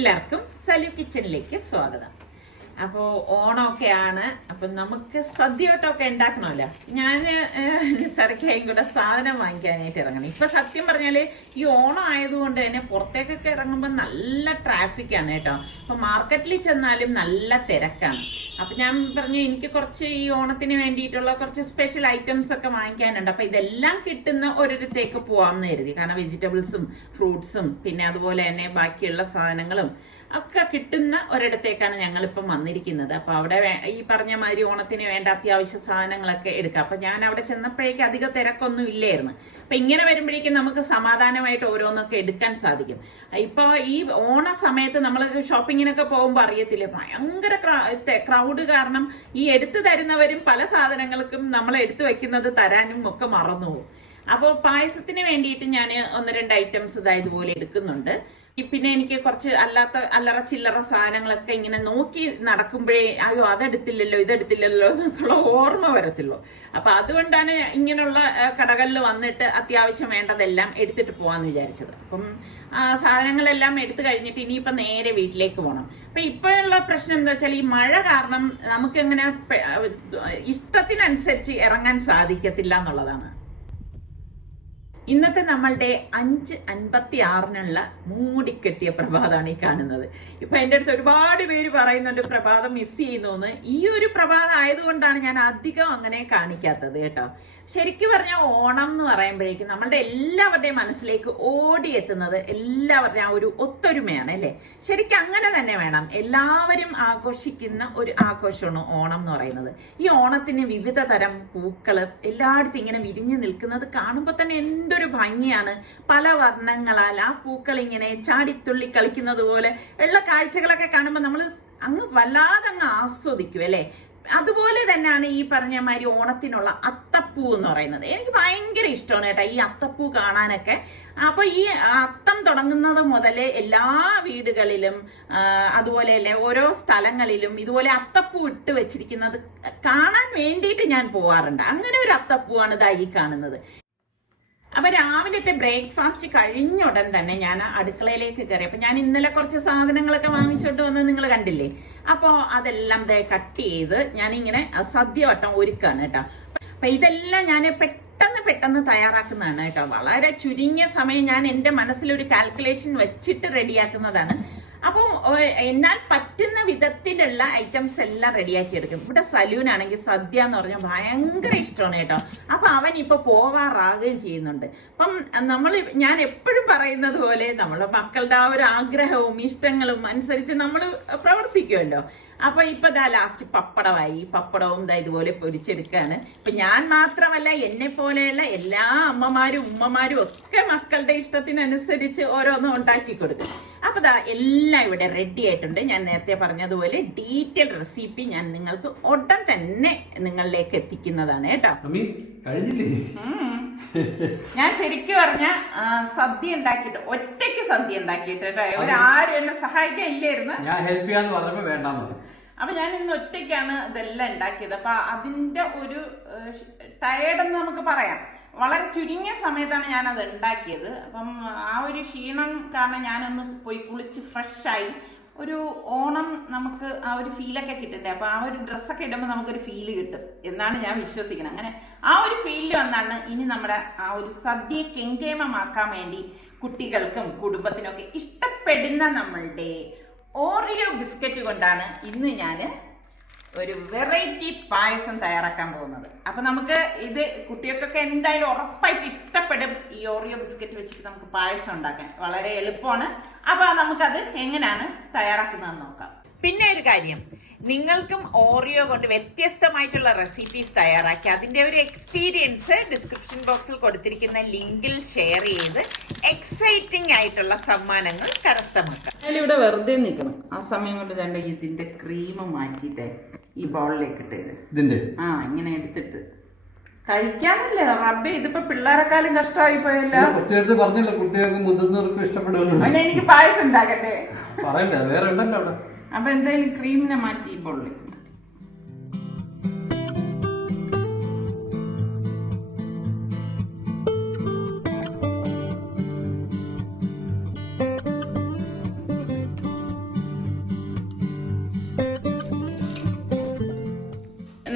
എല്ലാവർക്കും സലു കിച്ചണിലേക്ക് സ്വാഗതം. അപ്പോൾ ഓണമൊക്കെയാണ്. അപ്പം നമുക്ക് സദ്യയോട്ടമൊക്കെ ഉണ്ടാക്കണമല്ലോ. ഞാൻ സരക്കായും കൂടെ സാധനം വാങ്ങിക്കാനായിട്ട് ഇറങ്ങണം. ഇപ്പം സത്യം പറഞ്ഞാൽ ഈ ഓണം ആയതുകൊണ്ട് തന്നെ പുറത്തേക്കൊക്കെ ഇറങ്ങുമ്പോൾ നല്ല ട്രാഫിക്കാണ് കേട്ടോ. അപ്പം മാർക്കറ്റിൽ ചെന്നാലും നല്ല തിരക്കാണ്. അപ്പം ഞാൻ പറഞ്ഞു എനിക്ക് കുറച്ച് ഈ ഓണത്തിന് വേണ്ടിയിട്ടുള്ള കുറച്ച് സ്പെഷ്യൽ ഐറ്റംസ് ഒക്കെ വാങ്ങിക്കാനുണ്ട്. അപ്പം ഇതെല്ലാം കിട്ടുന്ന ഒരിടത്തേക്ക് പോകാമെന്ന് കരുതി. കാരണം വെജിറ്റബിൾസും ഫ്രൂട്ട്സും പിന്നെ അതുപോലെ തന്നെ ബാക്കിയുള്ള സാധനങ്ങളും ഒക്കെ കിട്ടുന്ന ഒരിടത്തേക്കാണ് ഞങ്ങളിപ്പം വന്നിരിക്കുന്നത്. അപ്പൊ അവിടെ ഈ പറഞ്ഞ മാതിരി ഓണത്തിന് വേണ്ട അത്യാവശ്യ സാധനങ്ങളൊക്കെ എടുക്കാം. അപ്പൊ ഞാൻ അവിടെ ചെന്നപ്പോഴേക്കും അധിക തിരക്കൊന്നും ഇല്ലായിരുന്നു. അപ്പൊ ഇങ്ങനെ വരുമ്പോഴേക്കും നമുക്ക് സമാധാനമായിട്ട് ഓരോന്നൊക്കെ എടുക്കാൻ സാധിക്കും. ഇപ്പൊ ഈ ഓണ സമയത്ത് നമ്മൾ ഷോപ്പിങ്ങിനൊക്കെ പോകുമ്പോൾ അറിയത്തില്ലേ, ഭയങ്കര ക്രൗഡ് കാരണം ഈ എടുത്തു തരുന്നവരും പല സാധനങ്ങൾക്കും നമ്മൾ എടുത്തു വെക്കുന്നത് തരാനും ഒക്കെ മറന്നുപോകും. അപ്പോൾ പായസത്തിന് വേണ്ടിയിട്ട് ഞാൻ 1-2 ഐറ്റംസ് ഇതുപോലെ എടുക്കുന്നുണ്ട്. പിന്നെ എനിക്ക് കുറച്ച് അല്ലറ ചില്ലറ സാധനങ്ങളൊക്കെ ഇങ്ങനെ നോക്കി നടക്കുമ്പോഴേ അയ്യോ അതെടുത്തില്ലല്ലോ ഇതെടുത്തില്ലല്ലോ എന്നൊക്കെയുള്ള ഓർമ്മ വരത്തുള്ളൂ. അപ്പൊ അതുകൊണ്ടാണ് ഇങ്ങനെയുള്ള കടകളിൽ വന്നിട്ട് അത്യാവശ്യം വേണ്ടതെല്ലാം എടുത്തിട്ട് പോവാന്ന് വിചാരിച്ചത്. അപ്പം സാധനങ്ങളെല്ലാം എടുത്തു കഴിഞ്ഞിട്ട് ഇനിയിപ്പം നേരെ വീട്ടിലേക്ക് പോകണം. അപ്പൊ ഇപ്പോഴുള്ള പ്രശ്നം എന്താ വെച്ചാൽ ഈ മഴ കാരണം നമുക്ക് ഇങ്ങനെ ഇഷ്ടത്തിനനുസരിച്ച് ഇറങ്ങാൻ സാധിക്കത്തില്ല എന്നുള്ളതാണ്. ഇന്നത്തെ നമ്മളുടെ 5:56 മൂടിക്കെട്ടിയ പ്രഭാതമാണ് ഈ കാണുന്നത്. ഇപ്പൊ എൻ്റെ അടുത്ത് ഒരുപാട് പേര് പറയുന്നുണ്ട് പ്രഭാതം മിസ് ചെയ്യുന്നു. ഈ ഒരു പ്രഭാതം ആയതുകൊണ്ടാണ് ഞാൻ അധികം അങ്ങനെ കാണിക്കാത്തത് കേട്ടോ. ശരിക്കും പറഞ്ഞാൽ ഓണം എന്ന് പറയുമ്പോഴേക്കും നമ്മളുടെ എല്ലാവരുടെയും മനസ്സിലേക്ക് ഓടിയെത്തുന്നത് എല്ലാവരുടെയും ആ ഒരു ഒത്തൊരുമയാണ് അല്ലേ. ശരിക്കും അങ്ങനെ തന്നെ വേണം. എല്ലാവരും ആഘോഷിക്കുന്ന ഒരു ആഘോഷമാണ് ഓണം എന്ന് പറയുന്നത്. ഈ ഓണത്തിന് വിവിധ തരം പൂക്കള് എല്ലായിടത്തും ഇങ്ങനെ വിരിഞ്ഞു നിൽക്കുന്നത് കാണുമ്പോൾ തന്നെ എന്തൊരു ഭംഗിയാണ്. പല വർണ്ണങ്ങളാൽ ആ പൂക്കൾ ഇങ്ങനെ ചാടിത്തുള്ളി കളിക്കുന്നത് പോലെ ഉള്ള കാഴ്ചകളൊക്കെ കാണുമ്പോൾ നമ്മൾ അങ്ങ് വല്ലാതെ അങ്ങ് ആസ്വദിക്കും അല്ലെ. അതുപോലെ തന്നെയാണ് ഈ പറഞ്ഞ മാതിരി ഓണത്തിനുള്ള അത്തപ്പൂ എന്ന് പറയുന്നത്. എനിക്ക് ഭയങ്കര ഇഷ്ടമാണ് കേട്ടോ ഈ അത്തപ്പൂ കാണാനൊക്കെ. അപ്പൊ ഈ അത്തം തുടങ്ങുന്നത് മുതലേ എല്ലാ വീടുകളിലും അതുപോലെ അല്ലെ ഓരോ സ്ഥലങ്ങളിലും ഇതുപോലെ അത്തപ്പൂ ഇട്ട് വെച്ചിരിക്കുന്നത് കാണാൻ വേണ്ടിയിട്ട് ഞാൻ പോവാറുണ്ട്. അങ്ങനെ ഒരു അത്തപ്പൂവാണ് ഈ കാണുന്നത്. അപ്പൊ രാവിലത്തെ ബ്രേക്ക്ഫാസ്റ്റ് കഴിഞ്ഞ ഉടൻ തന്നെ ഞാൻ അടുക്കളയിലേക്ക് കയറി. അപ്പൊ ഞാൻ ഇന്നലെ കുറച്ച് സാധനങ്ങളൊക്കെ വാങ്ങിച്ചോണ്ട് വന്ന് നിങ്ങൾ കണ്ടില്ലേ. അപ്പോൾ അതെല്ലാം കട്ട് ചെയ്ത് ഞാനിങ്ങനെ സദ്യ വട്ടം ഒരുക്കാണ് കേട്ടോ. അപ്പൊ ഇതെല്ലാം ഞാൻ പെട്ടെന്ന് തയ്യാറാക്കുന്നതാണ് കേട്ടോ. വളരെ ചുരുങ്ങിയ സമയം ഞാൻ എൻ്റെ മനസ്സിലൊരു കാൽക്കുലേഷൻ വെച്ചിട്ട് റെഡിയാക്കുന്നതാണ്. അപ്പം എന്നാൽ പറ്റുന്ന വിധത്തിലുള്ള ഐറ്റംസ് എല്ലാം റെഡിയാക്കി എടുക്കും. ഇവിടെ സലൂനാണെങ്കിൽ സദ്യ എന്ന് പറഞ്ഞാൽ ഭയങ്കര ഇഷ്ടമാണ് കേട്ടോ. അപ്പൊ അവൻ ഇപ്പൊ പോവാറാകുകയും ചെയ്യുന്നുണ്ട്. അപ്പം ഞാൻ എപ്പോഴും പറയുന്നത് പോലെ നമ്മുടെ മക്കളുടെ ആ ഒരു ആഗ്രഹവും ഇഷ്ടങ്ങളും അനുസരിച്ച് നമ്മൾ പ്രവർത്തിക്കുമല്ലോ. അപ്പൊ ഇപ്പൊ ലാസ്റ്റ് പപ്പടവും ഇതുപോലെ പൊരിച്ചെടുക്കുകയാണ്. ഇപ്പൊ ഞാൻ മാത്രമല്ല എന്നെ പോലെയുള്ള എല്ലാ അമ്മമാരും ഉമ്മമാരും ഒക്കെ മക്കളുടെ ഇഷ്ടത്തിനനുസരിച്ച് ഓരോന്നും ഉണ്ടാക്കി കൊടുക്കും. അപ്പൊ എല്ലാം ഇവിടെ റെഡി ആയിട്ടുണ്ട്. ഞാൻ നേരത്തെ പറഞ്ഞതുപോലെ ഡീറ്റെയിൽ റെസിപ്പി ഞാൻ നിങ്ങൾക്ക് ഉടൻ തന്നെ നിങ്ങളിലേക്ക് എത്തിക്കുന്നതാണ് കേട്ടോ. ഞാൻ ശരിക്കും പറഞ്ഞ സദ്യ ഉണ്ടാക്കിയിട്ട് ഒറ്റയ്ക്ക് സദ്യ ഉണ്ടാക്കിയിട്ട് കേട്ടോ. ആരും എന്നെ സഹായിക്കാൻ ഇല്ലായിരുന്നു. അപ്പൊ ഞാൻ ഇന്ന് ഒറ്റയ്ക്കാണ് ഇതെല്ലാം ഉണ്ടാക്കിയത്. അപ്പൊ അതിന്റെ ഒരു ടയേർഡെന്ന് നമുക്ക് പറയാം. വളരെ ചുരുങ്ങിയ സമയത്താണ് ഞാൻ അത് ഉണ്ടാക്കിയത്. അപ്പം ആ ഒരു ക്ഷീണം കാരണം ഞാനൊന്ന് പോയി കുളിച്ച് ഫ്രഷായി ഒരു ഓണം നമുക്ക് ആ ഒരു ഫീലൊക്കെ കിട്ടണ്ടേ. അപ്പൊ ആ ഒരു ഡ്രസ്സൊക്കെ ഇടുമ്പോൾ നമുക്കൊരു ഫീല് കിട്ടും എന്നാണ് ഞാൻ വിശ്വസിക്കുന്നത്. അങ്ങനെ ആ ഒരു ഫീലിൽ വന്നാണ് ഇനി നമ്മുടെ ആ ഒരു സദ്യ കെങ്കേമമാക്കാൻ വേണ്ടി കുട്ടികൾക്കും കുടുംബത്തിനൊക്കെ ഇഷ്ടപ്പെടുന്ന നമ്മളുടെ ഓറിയോ ബിസ്ക്കറ്റ് കൊണ്ടാണ് ഇന്ന് ഞാൻ ഒരു വെറൈറ്റി പായസം തയ്യാറാക്കാൻ പോകുന്നത്. അപ്പൊ നമുക്ക് ഇത് കുട്ടികൾക്കൊക്കെ എന്തായാലും ഉറപ്പായിട്ട് ഇഷ്ടപ്പെടും. ഈ ഓറിയോ ബിസ്ക്കറ്റ് വെച്ചിട്ട് നമുക്ക് പായസം ഉണ്ടാക്കാൻ വളരെ എളുപ്പമാണ്. അപ്പൊ നമുക്കത് എങ്ങനെയാണ് തയ്യാറാക്കുന്നതെന്ന് നോക്കാം. പിന്നെ ഒരു കാര്യം, നിങ്ങൾക്കും ഓറിയോ കൊണ്ട് വ്യത്യസ്തമായിട്ടുള്ള റെസിപ്പീസ് തയ്യാറാക്കി അതിന്റെ ഒരു എക്സ്പീരിയൻസ് ഡിസ്ക്രിപ്ഷൻ ബോക്സിൽ കൊടുത്തിരിക്കുന്ന ലിങ്കിൽ ഷെയർ ചെയ്ത് എക്സൈറ്റിംഗ് ആയിട്ടുള്ള സമ്മാനങ്ങൾ കരസ്ഥമാക്കാം. ഞാനിവിടെ വെറുതെ നിൽക്കണം. ആ സമയം കൊണ്ട് തന്നെ ഇതിന്റെ ക്രീം മാറ്റിയിട്ട് ഈ ബൗളിലേക്ക് ഇട്ടത് ഇങ്ങനെ എടുത്തിട്ട് കഴിക്കാനല്ലേ റബ്ബേ. ഇതിപ്പോ പിള്ളേരെക്കാളും കഷ്ടമായി പോയല്ലോ. കുട്ടികൾക്ക് മുതിർന്നവർക്കും ഇഷ്ടപ്പെടുന്നു. എനിക്ക് പായസം ഉണ്ടാക്കട്ടെ. വേറെ ഉണ്ടല്ലോ അവിടെ. അപ്പൊ എന്തായാലും ക്രീമിനെ മാറ്റി ഈ ബൗളിലേക്ക്.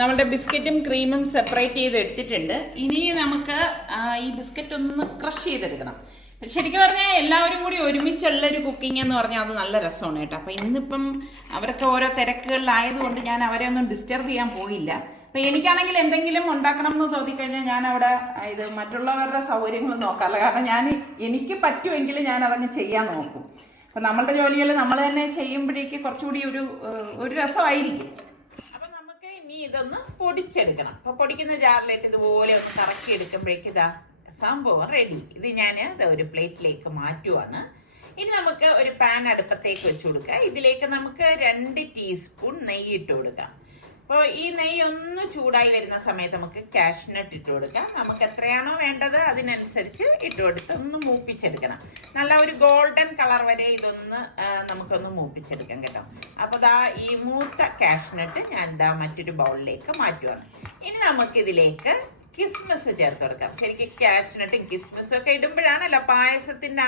നമ്മുടെ ബിസ്ക്കറ്റും ക്രീമും സെപ്പറേറ്റ് ചെയ്ത് എടുത്തിട്ടുണ്ട്. ഇനി നമുക്ക് ഈ ബിസ്ക്കറ്റ് ഒന്ന് ക്രഷ് ചെയ്തെടുക്കണം. ശരിക്കും പറഞ്ഞാൽ എല്ലാവരും കൂടി ഒരുമിച്ചുള്ളൊരു കുക്കിംഗ് എന്ന് പറഞ്ഞാൽ അത് നല്ല രസമാണ് കേട്ടോ. അപ്പം ഇന്നിപ്പം അവരൊക്കെ ഓരോ തിരക്കുകളിലായതുകൊണ്ട് ഞാൻ അവരെ ഒന്നും ഡിസ്റ്റർബ് ചെയ്യാൻ പോയില്ല. അപ്പം എനിക്കാണെങ്കിൽ എന്തെങ്കിലും ഉണ്ടാക്കണം എന്ന് തോന്നിക്കഴിഞ്ഞാൽ ഞാൻ അവിടെ ഇത് മറ്റുള്ളവരുടെ സൗകര്യങ്ങൾ നോക്കാറില്ല. കാരണം എനിക്ക് പറ്റുമെങ്കിൽ ഞാൻ അതങ്ങ് ചെയ്യാൻ നോക്കും. അപ്പം നമ്മളുടെ ജോലികൾ നമ്മൾ തന്നെ ചെയ്യുമ്പോഴേക്ക് കുറച്ചുകൂടി ഒരു രസമായിരിക്കും. അപ്പം നമുക്ക് ഇനി ഇതൊന്ന് പൊടിച്ചെടുക്കണം. അപ്പം പൊടിക്കുന്ന ജാറിലിട്ട് ഇതുപോലെ ഒന്ന് കറക്കി എടുക്കുമ്പോഴേക്ക് ഇതാ സംഭവം റെഡി. ഇത് ഞാൻ ഒരു പ്ലേറ്റിലേക്ക് മാറ്റുവാണ്. ഇനി നമുക്ക് ഒരു പാൻ അടുപ്പത്തേക്ക് വെച്ച് കൊടുക്കാം. ഇതിലേക്ക് നമുക്ക് 2 ടീസ്പൂൺ നെയ്യ് ഇട്ട് കൊടുക്കാം. അപ്പോൾ ഈ നെയ്യ് ഒന്ന് ചൂടായി വരുന്ന സമയത്ത് നമുക്ക് കാഷ്നട്ട് ഇട്ട് കൊടുക്കാം. നമുക്ക് എത്രയാണോ വേണ്ടത് അതിനനുസരിച്ച് ഇട്ട് കൊടുത്ത് ഒന്ന് മൂപ്പിച്ചെടുക്കണം. നല്ല ഒരു ഗോൾഡൻ കളർ വരെ ഇതൊന്ന് നമുക്കൊന്ന് മൂപ്പിച്ചെടുക്കാം കേട്ടോ. അപ്പോൾ ഈ മൂത്ത കാഷ്നട്ട് ഞാൻ മറ്റൊരു ബൗളിലേക്ക് മാറ്റുവാണ്. ഇനി നമുക്കിതിലേക്ക് കിസ്മിസ് ചേർത്ത് കൊടുക്കാം. ശരിക്കും കാഷ്നട്ടും കിസ്മിസും ഒക്കെ ഇടുമ്പോഴാണല്ലോ പായസത്തിന്റെ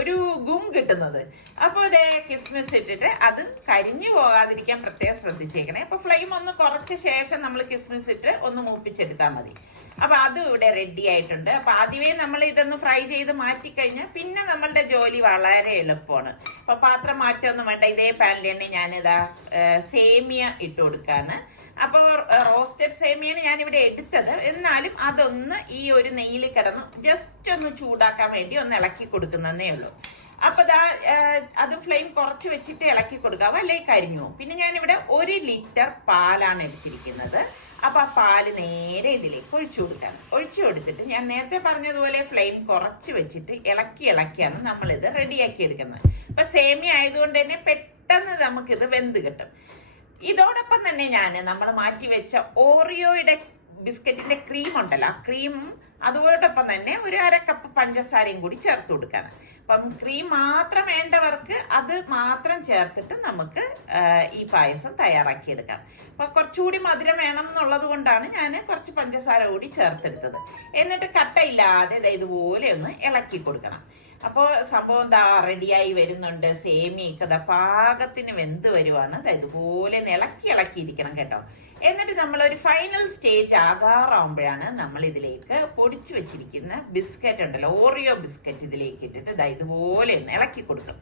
ഒരു ഗും കിട്ടുന്നത്. അപ്പോൾ ഇതേ കിസ്മിസ് ഇട്ടിട്ട് അത് കരിഞ്ഞു പോകാതിരിക്കാൻ പ്രത്യേകം ശ്രദ്ധിച്ചേക്കണേ. അപ്പോൾ ഫ്ലെയിം ഒന്ന് കുറച്ച ശേഷം നമ്മൾ കിസ്മിസ് ഇട്ട് ഒന്ന് മൂപ്പിച്ചെടുത്താൽ മതി. അപ്പൊ അതും ഇവിടെ റെഡി ആയിട്ടുണ്ട്. അപ്പൊ ആദ്യമേ നമ്മൾ ഇതൊന്ന് ഫ്രൈ ചെയ്ത് മാറ്റിക്കഴിഞ്ഞാൽ പിന്നെ നമ്മളുടെ ജോലി വളരെ എളുപ്പമാണ്. അപ്പൊ പാത്രം മാറ്റമൊന്നും വേണ്ട. ഇതേ പാനിൽ തന്നെ ഞാനിതാ സേമിയ ഇട്ട് കൊടുക്കാണ്. അപ്പോൾ റോസ്റ്റഡ് സേമിയാണ് ഞാനിവിടെ എടുത്തത്. എന്നാലും അതൊന്ന് ഈ ഒരു നെയ്യിൽ കിടന്ന് ജസ്റ്റ് ഒന്ന് ചൂടാക്കാൻ വേണ്ടി ഒന്ന് ഇളക്കി കൊടുക്കുന്നതേ ഉള്ളൂ. അപ്പൊ അത് ഫ്ലെയിം കുറച്ച് വെച്ചിട്ട് ഇളക്കി കൊടുക്കാവോ, അല്ലെങ്കിൽ കരിഞ്ഞു. പിന്നെ ഞാനിവിടെ 1 ലിറ്റർ പാലാണ് എടുത്തിരിക്കുന്നത്. അപ്പൊ ആ പാല് നേരെ ഇതിലേക്ക് ഒഴിച്ചു കൊടുക്കണം. ഒഴിച്ചു കൊടുത്തിട്ട് ഞാൻ നേരത്തെ പറഞ്ഞതുപോലെ ഫ്ലെയിം കുറച്ച് വെച്ചിട്ട് ഇളക്കിയാണ് നമ്മളിത് റെഡിയാക്കി എടുക്കുന്നത്. അപ്പൊ സേമിയ ആയതുകൊണ്ട് തന്നെ പെട്ടെന്ന് നമുക്കിത് വെന്ത് കിട്ടും. ഇതോടൊപ്പം തന്നെ നമ്മൾ മാറ്റി വെച്ച ഓറിയോയുടെ ബിസ്ക്കറ്റിന്റെ ക്രീം ഉണ്ടല്ലോ, ആ ക്രീമും അതോടൊപ്പം തന്നെ ഒരു 1/2 കപ്പ് പഞ്ചസാരയും കൂടി ചേർത്ത് കൊടുക്കണം. അപ്പം ക്രീം മാത്രം വേണ്ടവർക്ക് അത് മാത്രം ചേർത്തിട്ട് നമുക്ക് ഈ പായസം തയ്യാറാക്കിയെടുക്കാം. അപ്പൊ കുറച്ചുകൂടി മധുരം വേണം എന്നുള്ളത് കൊണ്ടാണ് ഞാൻ കുറച്ച് പഞ്ചസാര കൂടി ചേർത്തെടുത്തത്. എന്നിട്ട് കട്ടയില്ലാതെ ഇതുപോലെ ഒന്ന് ഇളക്കി കൊടുക്കണം. അപ്പോൾ സംഭവം റെഡിയായി വരുന്നുണ്ട്. സേമിയൊക്കെ പാകത്തിന് വെന്ത് വരുവാണ്. ഇതുപോലെ ഇളക്കിയിരിക്കണം കേട്ടോ. എന്നിട്ട് നമ്മളൊരു ഫൈനൽ സ്റ്റേജ് ആകാറാവുമ്പോഴാണ് നമ്മൾ ഇതിലേക്ക് പൊടിച്ചു വെച്ചിരിക്കുന്ന ബിസ്ക്കറ്റ് ഉണ്ടല്ലോ, ഓറിയോ ബിസ്ക്കറ്റ് ഇതിലേക്ക് ഇട്ടിട്ട് ഇതുപോലെ ഒന്ന് ഇളക്കി കൊടുക്കും.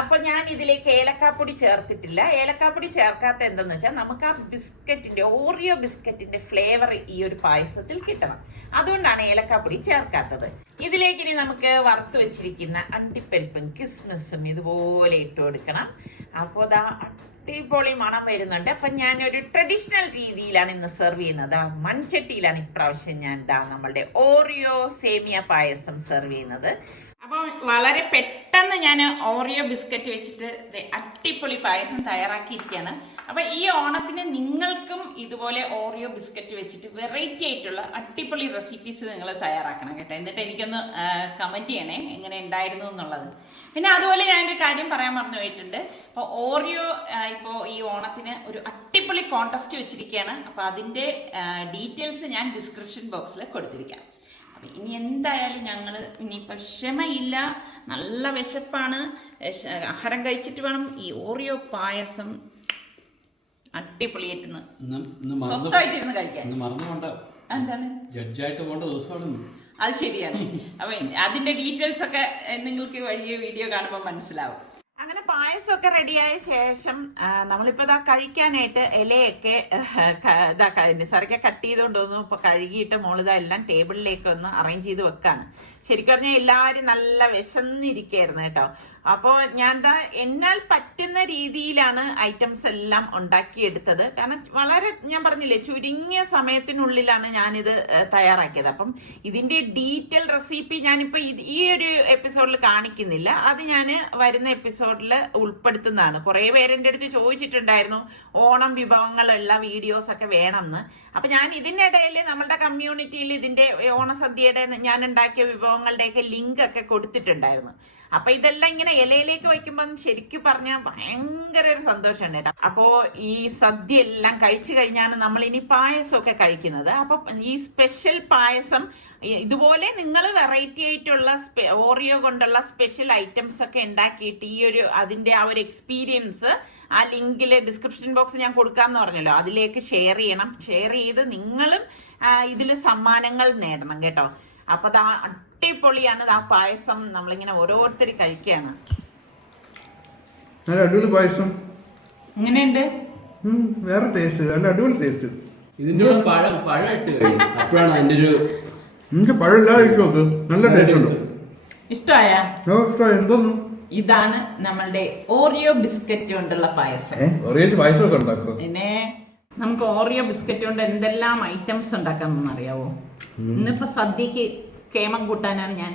അപ്പൊ ഞാൻ ഇതിലേക്ക് ഏലക്കാപ്പൊടി ചേർത്തിട്ടില്ല. ഏലക്കാപ്പൊടി ചേർക്കാത്ത എന്തെന്ന് വെച്ചാൽ നമുക്ക് ആ ബിസ്ക്കറ്റിന്റെ ഓറിയോ ബിസ്ക്കറ്റിന്റെ ഫ്ലേവർ ഈ ഒരു പായസത്തിൽ കിട്ടണം. അതുകൊണ്ടാണ് ഏലക്കാപ്പൊടി ചേർക്കാത്തത്. ഇതിലേക്ക് ഇനി നമുക്ക് വറുത്ത് വെച്ചിരിക്കുന്ന അണ്ടിപ്പരിപ്പും കിസ്മിസും ഇതുപോലെ ഇട്ട് കൊടുക്കണം. അപ്പോൾ അടിപൊളി മണം വരുന്നുണ്ട്. അപ്പൊ ഞാനൊരു ട്രഡീഷണൽ രീതിയിലാണ് ഇന്ന് സെർവ് ചെയ്യുന്നത്. മൺചട്ടിയിലാണ് ഇപ്രാവശ്യം ഞാൻ നമ്മളുടെ ഓറിയോ സേമിയ പായസം സെർവ് ചെയ്യുന്നത്. അപ്പോൾ വളരെ പെട്ടെന്ന് ഞാൻ ഓറിയോ ബിസ്ക്കറ്റ് വെച്ചിട്ട് അടിപൊളി പായസം തയ്യാറാക്കിയിരിക്കുകയാണ്. അപ്പോൾ ഈ ഓണത്തിന് നിങ്ങൾക്കും ഇതുപോലെ ഓറിയോ ബിസ്ക്കറ്റ് വെച്ചിട്ട് വെറൈറ്റി ആയിട്ടുള്ള അടിപൊളി റെസിപ്പീസ് നിങ്ങൾ തയ്യാറാക്കണം കേട്ടോ. എന്നിട്ട് എനിക്കൊന്ന് കമൻറ്റ് ചെയ്യണേ എങ്ങനെ ഉണ്ടായിരുന്നു എന്നുള്ളത്. പിന്നെ അതുപോലെ ഞാനൊരു കാര്യം പറയാൻ മറന്നു പോയിട്ടുണ്ട്. അപ്പോൾ ഓറിയോ ഇപ്പോൾ ഈ ഓണത്തിന് ഒരു അടിപൊളി കോൺടെസ്റ്റ് വെച്ചിരിക്കുകയാണ്. അപ്പോൾ അതിൻ്റെ ഡീറ്റെയിൽസ് ഞാൻ ഡിസ്ക്രിപ്ഷൻ ബോക്സിൽ കൊടുത്തിരിക്കാം. ഇനി എന്തായാലും ഞങ്ങൾ ഇനിയിപ്പോൾ ക്ഷമയില്ല, നല്ല വിശപ്പാണ്. ആഹാരം കഴിച്ചിട്ട് വേണം ഈ ഓറിയോ പായസം അടിപൊളിയായിട്ടിന്ന് സ്വസ്ഥമായിട്ടിരുന്ന് കഴിക്കാൻ. എന്താണ് ജഡ്ജായിട്ട് പോകേണ്ട ദിവസമാണ് അത്. ശരിയാണ്. അപ്പൊ അതിന്റെ ഡീറ്റെയിൽസ് ഒക്കെ നിങ്ങൾക്ക് വഴിയെ വീഡിയോ കാണുമ്പോൾ മനസ്സിലാവും. അങ്ങനെ പായസമൊക്കെ റെഡിയായ ശേഷം നമ്മളിപ്പോൾ കഴിക്കാനായിട്ട് ഇലയൊക്കെ നിസാറൊക്കെ കട്ട് ചെയ്തുകൊണ്ടൊന്നും ഇപ്പോൾ കഴുകിയിട്ട് മോളിതാ എല്ലാം ടേബിളിലേക്ക് ഒന്ന് അറേഞ്ച് ചെയ്ത് വെക്കാണ്. ശരിക്കും പറഞ്ഞാൽ എല്ലാവരും നല്ല വിശന്നിരിക്കുകയായിരുന്നു കേട്ടോ. അപ്പോൾ ഞാൻ എന്നാൽ പറ്റുന്ന രീതിയിലാണ് ഐറ്റംസ് എല്ലാം ഉണ്ടാക്കിയെടുത്തത്. കാരണം വളരെ ഞാൻ പറഞ്ഞില്ലേ ചുരുങ്ങിയ സമയത്തിനുള്ളിലാണ് ഞാനിത് തയ്യാറാക്കിയത്. അപ്പം ഇതിന്റെ ഡീറ്റെയിൽ റെസിപ്പി ഞാനിപ്പോൾ ഈ ഒരു എപ്പിസോഡിൽ കാണിക്കുന്നില്ല. അത് ഞാൻ വരുന്ന എപ്പിസോഡിൽ ഉൾപ്പെടുത്തുന്നതാണ്. കുറേ പേര് എൻ്റെ അടുത്ത് ചോദിച്ചിട്ടുണ്ടായിരുന്നു ഓണം വിഭവങ്ങളുള്ള വീഡിയോസ് ഒക്കെ വേണമെന്ന്. അപ്പൊ ഞാൻ ഇതിനിടയിൽ നമ്മളുടെ കമ്മ്യൂണിറ്റിയിൽ ഇതിന്റെ ഓണസദ്യയുടെ ഞാൻ ഉണ്ടാക്കിയ വിഭവങ്ങളുടെയൊക്കെ ലിങ്ക് ഒക്കെ കൊടുത്തിട്ടുണ്ടായിരുന്നു. അപ്പൊ ഇതെല്ലാം ഇങ്ങനെ ഇലയിലേക്ക് വയ്ക്കുമ്പം ശരിക്കും പറഞ്ഞാൽ ഭയങ്കര ഒരു സന്തോഷമാണ് കേട്ടോ. അപ്പോ ഈ സദ്യ എല്ലാം കഴിച്ചു കഴിഞ്ഞാണ് നമ്മൾ ഇനി പായസമൊക്കെ കഴിക്കുന്നത്. അപ്പൊ ഈ സ്പെഷ്യൽ പായസം ഇതുപോലെ നിങ്ങൾ വെറൈറ്റി ആയിട്ടുള്ള ഓറിയോ കൊണ്ടുള്ള സ്പെഷ്യൽ ഐറ്റംസ് ഒക്കെ ഉണ്ടാക്കിയിട്ട് ഈ ഒരു അതിന്റെ ആ ഒരു എക്സ്പീരിയൻസ് ആ ലിങ്കില് ഡിസ്ക്രിപ്ഷൻ ബോക്സ് ഞാൻ കൊടുക്കാന്ന് പറഞ്ഞല്ലോ, അതിലേക്ക് ഷെയർ ചെയ്യണം. ഷെയർ ചെയ്ത് നിങ്ങളും ഇതിൽ സമ്മാനങ്ങൾ നേടണം കേട്ടോ. അപ്പൊ അത് അടിപൊളിയാണ് ആ പായസം. നമ്മളിങ്ങനെ ഓരോരുത്തർ കഴിക്കുകയാണ്. അടിപൊളി പായസം. എങ്ങനെയുണ്ട്? വേറെ ടേസ്റ്റ്, നല്ല അടിപൊളി ടേസ്റ്റ്. ഇതിന്റെ കൂടെ പഴം ഇട്ട് കഴിയും, അപ്പോഴാണ് അതിന്റെ ഒരു എനിക്ക് പഴം ഇല്ലാതിരിക്കും നോക്ക്, നല്ല ടേസ്റ്റ് ഉണ്ട്. ഇഷ്ടമായ? എന്തോന്നു? ഇതാണ് നമ്മളുടെ ഓറിയോ ബിസ്ക്കറ്റ് കൊണ്ടുള്ള പായസം. പായസം ഒക്കെ ഉണ്ടാക്കും. പിന്നെ നമുക്ക് ഓറിയോ ബിസ്ക്കറ്റ് കൊണ്ട് എന്തെല്ലാം ഐറ്റംസ് ഉണ്ടാക്കാമെന്ന് അറിയാവോ? ഇന്നിപ്പോ സദ്യക്ക് കേമം കൂട്ടാനാണ് ഞാൻ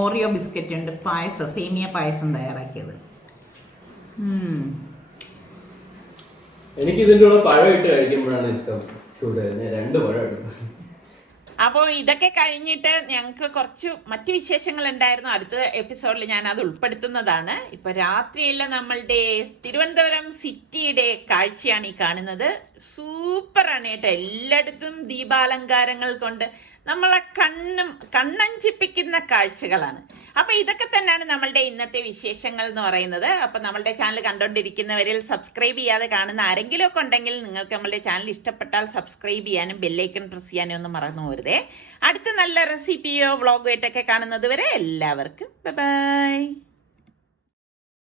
ഓറിയോ ബിസ്ക്കറ്റ് കൊണ്ട് പായസം, സേമിയ പായസം തയ്യാറാക്കിയത്. എനിക്ക് ഇതിന്റെ കൂടെ പഴം ഇട്ട് കഴിക്കുമ്പോഴാണ് ഇഷ്ടം കൂടുതൽ. 2 പഴം ഇടും. അപ്പോൾ ഇതൊക്കെ കഴിഞ്ഞിട്ട് ഞങ്ങൾക്ക് കുറച്ച് മറ്റു വിശേഷങ്ങൾ ഉണ്ടായിരുന്നു. അടുത്ത എപ്പിസോഡിൽ ഞാൻ അത് ഉൾപ്പെടുത്തുന്നതാണ്. ഇപ്പൊ രാത്രിയുള്ള നമ്മളുടെ തിരുവനന്തപുരം സിറ്റിയുടെ കാഴ്ചയാണ് ഈ കാണുന്നത്. സൂപ്പറാണ് കേട്ടോ. എല്ലായിടത്തും ദീപാലങ്കാരങ്ങൾ കൊണ്ട് നമ്മളെ കണ്ണഞ്ചിപ്പിക്കുന്ന കാഴ്ചകളാണ്. അപ്പൊ ഇതൊക്കെ തന്നെയാണ് നമ്മളുടെ ഇന്നത്തെ വിശേഷങ്ങൾ എന്ന് പറയുന്നത്. അപ്പൊ നമ്മളുടെ ചാനൽ കണ്ടുകൊണ്ടിരിക്കുന്നവരിൽ സബ്സ്ക്രൈബ് ചെയ്യാതെ കാണുന്ന ആരെങ്കിലും ഒക്കെ ഉണ്ടെങ്കിൽ നിങ്ങൾക്ക് നമ്മളുടെ ചാനൽ ഇഷ്ടപ്പെട്ടാൽ സബ്സ്ക്രൈബ് ചെയ്യാനും ബെല്ലൈക്കൺ പ്രസ് ചെയ്യാനും ഒന്നും മറന്നു പോരുതേ. അടുത്ത നല്ല റെസിപ്പിയോ വ്ളോഗോ ആയിട്ടൊക്കെ കാണുന്നത് വരെ എല്ലാവർക്കും ബൈ.